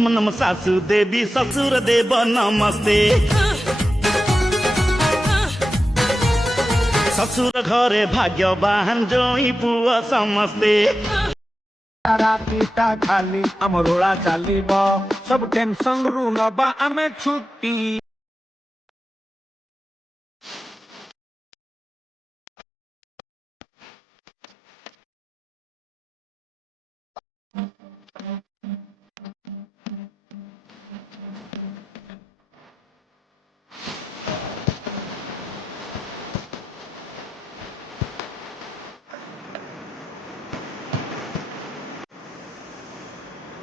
नम नम सासू देवी ससुर देव नमस्ते ससुर घरे भाग्यवान जोई पुआ समस्ते रातीटा खाली अमरोड़ा चालीब सब टेंशन रू नबा आमे छुट्टी